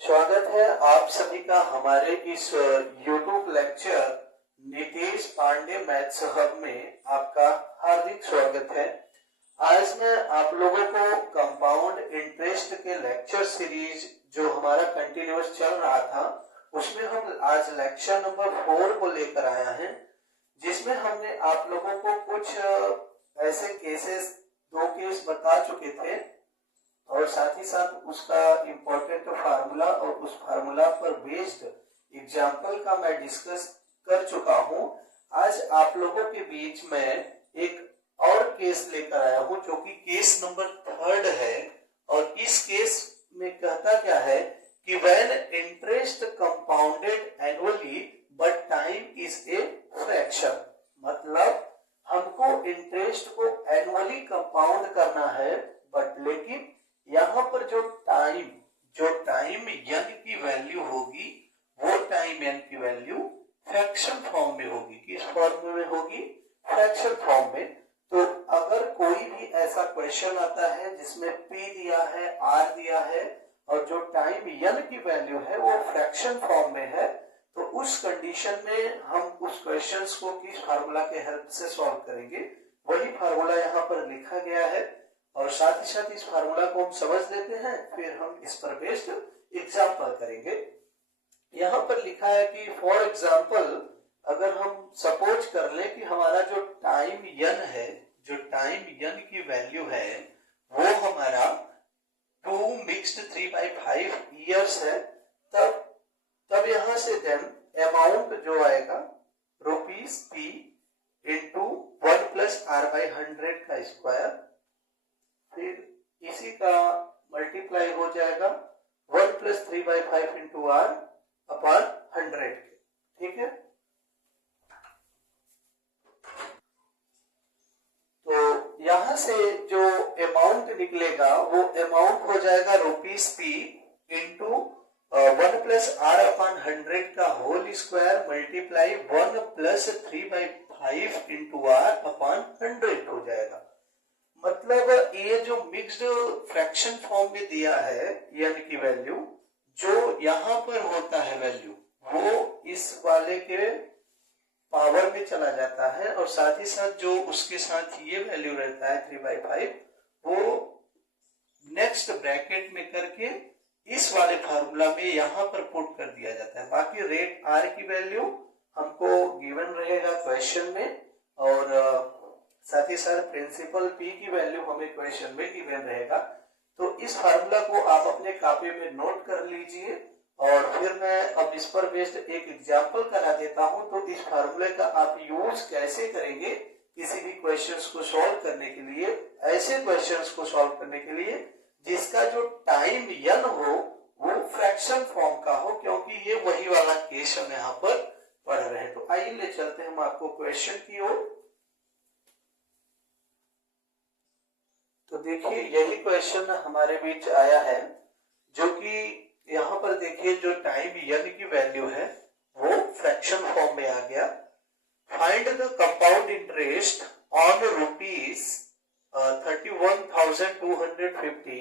स्वागत है आप सभी का हमारे इस YouTube lecture Nitish Pandey maths hub में आपका हार्दिक स्वागत है। आज मैं आप लोगों को कंपाउंड इंटरेस्ट के लेक्चर सीरीज जो हमारा कंटिन्यूअस चल रहा था उसमें हम आज लेक्चर नंबर 4 को लेकर आया हैं, जिसमें हमने आप लोगों को कुछ ऐसे केसेस 2 केस बता चुके थे और साथ ही साथ उसका इम्पोर्टेंट फार्मूला और उस फार्मूला पर बेस्ड एग्जाम्पल का मैं डिस्कस कर चुका हूं। आज आप लोगों के बीच में एक और केस लेकर आया हूं जो कि केस नंबर 3 है। और इस केस में कहता क्या है कि when interest compounded annually but time is a fraction, मतलब हमको इंटरेस्ट को एनुअली कंपाउंड करना है बट लेकिन यहाँ पर जो टाइम यन की वैल्यू होगी वो टाइम यन की वैल्यू फ्रैक्शन फॉर्म में होगी। किस फॉर्म में होगी? फ्रैक्शन फॉर्म में। तो अगर कोई भी ऐसा क्वेश्चन आता है जिसमें p दिया है, r दिया है और जो टाइम यन की वैल्यू है वो फ्रैक्शन फॉर्म में है, तो उस कंडीशन में हम उस क्वेश्चन को किस फार्मूला के हेल्प से सॉल्व करेंगे, वही फार्मूला यहाँ पर लिखा गया है। और साथ ही साथ इस फार्मूला को हम समझ लेते हैं, फिर हम इस पर बेस्ड एग्जाम्पल करेंगे। यहाँ पर लिखा है कि फॉर एग्जाम्पल अगर हम सपोज कर लें कि हमारा जो टाइम यन है, जो टाइम यन की वैल्यू है वो हमारा 2 मिक्स्ड 3/5 ईयर्स है, तब यहाँ से देन अमाउंट जो आएगा ₹p इंटू 1 प्लस r/100 का स्क्वायर, फिर इसी का मल्टीप्लाई हो जाएगा 1 प्लस 3/5 इंटू r अपॉन 100। ठीक है, तो यहां से जो अमाउंट निकलेगा वो अमाउंट हो जाएगा ₹p into 1 plus r upon 100 का whole square multiply 1 plus 3/5 into r upon 100 हो जाएगा। मतलब ये जो मिक्स्ड फ्रैक्शन फॉर्म में दिया है यन की वैल्यू, जो यहाँ पर होता है वैल्यू वो इस वाले के पावर में चला जाता है और साथ ही साथ जो उसके साथ ये वैल्यू रहता है 3/5 वो नेक्स्ट ब्रैकेट में करके इस वाले फार्मूला में यहाँ पर पुट कर दिया जाता है। बाकी रेट आर की वैल्यू हमको गिवन रहेगा क्वेश्चन में और साथ ही साथ प्रिंसिपल p की वैल्यू हमें क्वेश्चन में गिवन रहेगा। तो इस फार्मूला को आप अपने कॉपी में नोट कर लीजिए और फिर मैं अब इस पर बेस्ड एक एग्जांपल करा देता हूं। तो इस फार्मूले का आप यूज कैसे करेंगे किसी भी क्वेश्चंस को सॉल्व करने के लिए, ऐसे क्वेश्चंस को सॉल्व करने के लिए जिसका जो टाइम यन हो वो फ्रैक्शन फॉर्म का हो, क्योंकि ये वही वाला केस हम यहाँ पर पढ़ रहे हैं। तो आइए ले चलते हैं हम आपको क्वेश्चन की ओर। तो देखिए यही क्वेश्चन हमारे बीच आया है, जो कि यहाँ पर देखिए जो टाइम यन की वैल्यू है वो फ्रैक्शन फॉर्म में आ गया। Find the compound interest on ₹31,250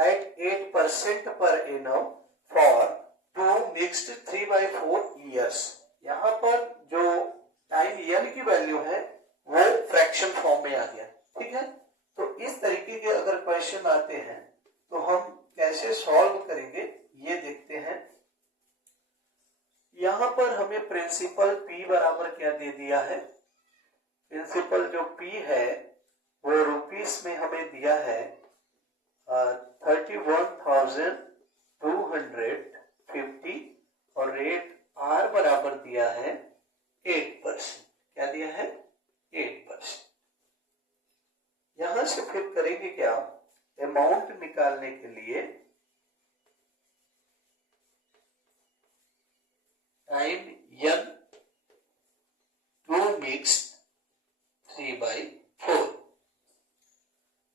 at 8% per annum for 2 mixed 3/4 years. यहाँ पर जो टाइम यन की वैल्यू है वो फ्रैक्शन फॉर्म में आ गया। ठीक है, तो इस तरीके के अगर क्वेश्चन आते हैं तो हम कैसे सॉल्व करेंगे ये देखते हैं। यहां पर हमें प्रिंसिपल p बराबर क्या दे दिया है? प्रिंसिपल जो p है वो रुपीस में हमें दिया है 31,250 और रेट r बराबर दिया है 8%। क्या दिया है? 8%। यहां से फिर करेंगे क्या? अमाउंट निकालने के लिए टाइम यन 2 मिक्स्ड 3/4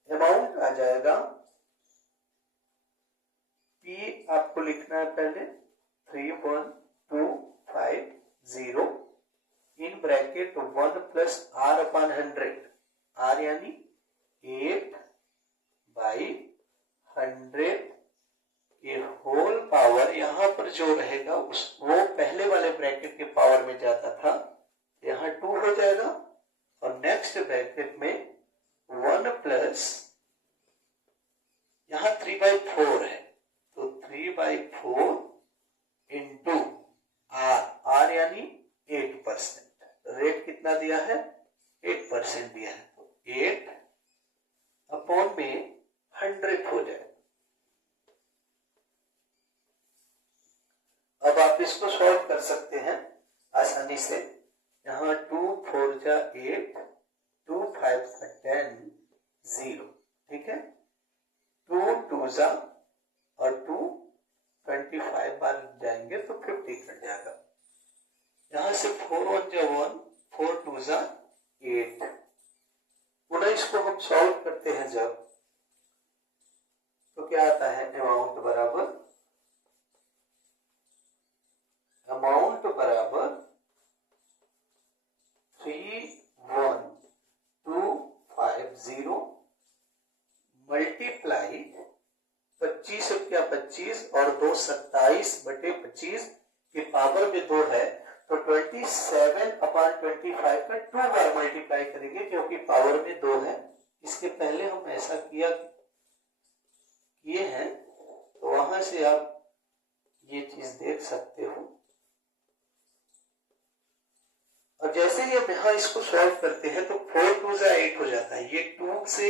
अमाउंट आ जाएगा p, आपको लिखना है पहले 31250 in bracket 1 plus r upon 100, r यानी 8/100 के होल पावर यहाँ पर जो रहेगा वो पहले वाले ब्रैकेट के पावर में जाता था, यहाँ 2 हो जाएगा और नेक्स्ट ब्रैकेट में 1 प्लस यहाँ 3/4 है तो 3/4 इंटू आर यानी 8%। रेट कितना दिया है? 8% दिया है तो 8 अपॉन में 100 हो जाए। अब आप इसको सॉल्व कर सकते हैं आसानी से। यहाँ 2 4 जा 8, 2 5 जा 10, 0, ठीक है। 2 2 जा और 2 25 बार जाएंगे तो 50 कट जाएगा। यहाँ से 4 1 जा 1, 4 2 जा 8। पुनः इसको हम सॉल्व करते हैं जब, तो क्या आता है? अमाउंट बराबर 31250 मल्टीप्लाई 25 क्या 25 और 2 27/25 के पावर में 2 है तो 27/25 का 2 बार मल्टीप्लाई करेंगे क्योंकि पावर में 2 है। इसके पहले हम ऐसा किए हैं तो वहां से आप ये चीज देख सकते हो। और जैसे ही हम यहाँ इसको सॉल्व करते हैं तो 4 2 जा 8 हो जाता है। ये 2 से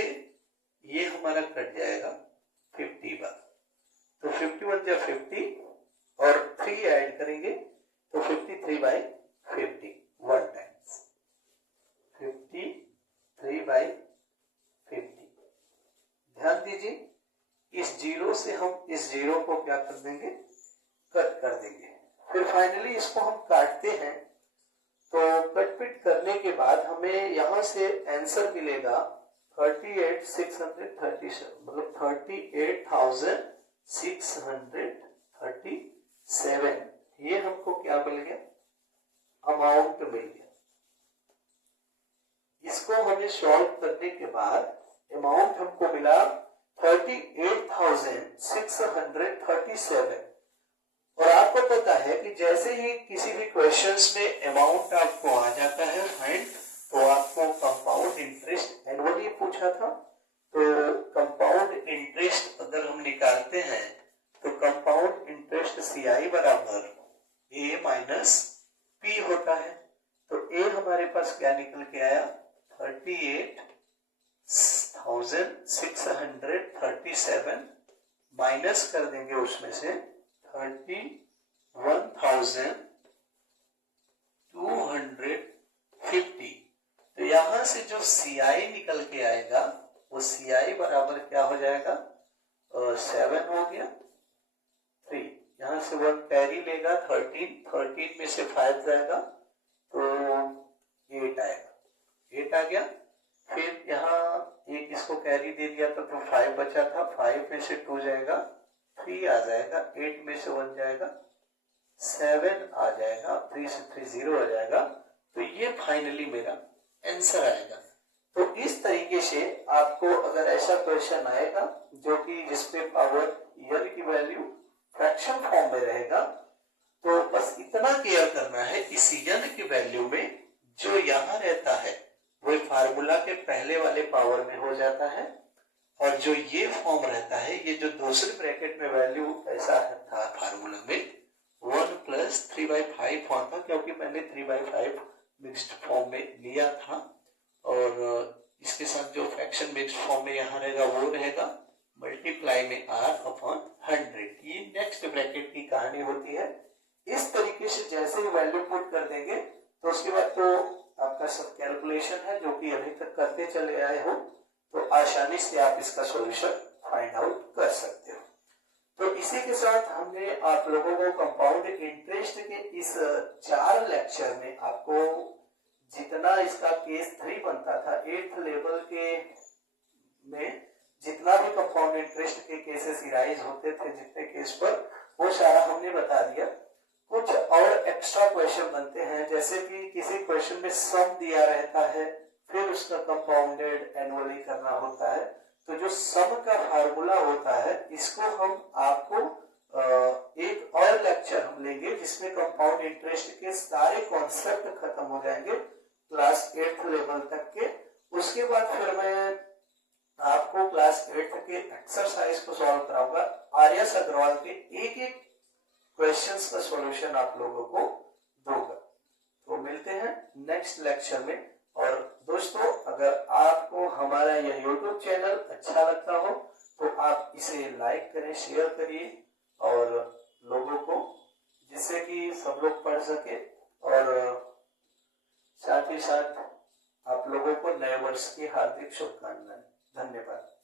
ये हमारा कट जाएगा 50 बार, तो 51 जा 50 और 3 ऐड करेंगे तो 53/50 1 टाइम्स 53/50। ध्यान दीजिए इस जीरो से हम इस जीरो को क्या कर देंगे? कट कर देंगे। फिर फाइनली इसको हम काटते हैं तो कट पिट करने के बाद हमें यहां से आंसर मिलेगा 38,637, मतलब 38,637। ये हमको क्या मिल गया? अमाउंट मिल गया। इसको हमें सॉल्व करने के बाद अमाउंट हमको मिला 38,637। और आपको पता है कि जैसे ही किसी भी क्वेश्चंस में अमाउंट आपको आ जाता है फाइंड, तो आपको कंपाउंड इंटरेस्ट एनुअली पूछा था, तो कंपाउंड इंटरेस्ट अगर हम निकालते हैं तो कंपाउंड इंटरेस्ट CI बराबर A माइनस P होता है। तो A हमारे पास क्या निकल के आया? 38,637 माइनस कर देंगे उसमें से 31,250। तो यहां से जो CI निकल के आएगा वो CI बराबर क्या हो जाएगा? 7 हो गया, 3 यहां से 1 कैरी लेगा, 13 में से 5 जाएगा तो 8 आएगा, 8 आ गया। फिर यहाँ एक इसको कैरी दे दिया तो 5 बचा था, 5 में से 2 जाएगा, 3 आ जाएगा, 8 में से 1 जाएगा, 7 आ जाएगा, 3 से 3 0 आ जाएगा। तो ये फाइनली मेरा आंसर आएगा। तो इस तरीके से आपको अगर ऐसा क्वेश्चन आएगा जो कि जिसपे पावर n की वैल्यू फ्रैक्शन फॉर्म में रहेगा, तो बस इतना केयर करना है इस n की वैल्यू में जो यहाँ रहता है वो फार्मूला के पहले वाले पावर में हो जाता है, और जो ये फॉर्म रहता है, ये जो दूसरे ब्रैकेट में वैल्यू ऐसा था फार्मूला में 1 प्लस 3/5 फॉर्म था, क्योंकि मैंने 3/5 मिक्स्ड फॉर्म में लिया था। और इसके साथ जो फ्रैक्शन मिक्स्ड फॉर्म में यहाँ रहेगा वो रहेगा मल्टीप्लाई में R/100। ये नेक्स्ट ब्रैकेट की कहानी होती है। इस तरीके से जैसे ही वैल्यू पुट कर देंगे तो उसके बाद तो आपका सब कैलकुलेशन है जो कि अभी तक करते चले आए हो, तो आसानी से आप इसका सॉल्यूशन फाइंड आउट कर सकते हो। तो इसी के साथ हमने आप लोगों को कंपाउंड इंटरेस्ट के इस 4 लेक्चर में आपको जितना इसका केस 3 बनता था 8th लेवल के में जितना भी कंपाउंड इंटरेस्ट के केसेस इराइज होते थे जितने केस पर, वो सारा हमने बता दिया। कुछ और एक्स्ट्रा क्वेश्चन बनते हैं, जैसे कि किसी क्वेश्चन में सम दिया रहता है फिर उसका कंपाउंडेड एनुअली करना होता है, तो जो सम का फार्मूला होता है इसको हम आपको लेक्चर हम लेंगे जिसमें कंपाउंड इंटरेस्ट के सारे कॉन्सेप्ट खत्म हो जाएंगे क्लास 8th लेवल तक के। उसके बाद फिर मैं आपको क्लास 8th के एक्सरसाइज को सॉल्व कराऊंगा। आर्यस अग्रवाल के एक एक क्वेश्चंस का सॉल्यूशन आप लोगों को दूंगा। तो मिलते हैं नेक्स्ट लेक्चर में। और दोस्तों, अगर आपको हमारा यह यूट्यूब चैनल अच्छा लगता हो तो आप इसे लाइक करें, शेयर करिए और लोगों को, जिससे कि सब लोग पढ़ सके। और साथ ही साथ आप लोगों को नए वर्ष की हार्दिक शुभकामनाएं। धन्यवाद।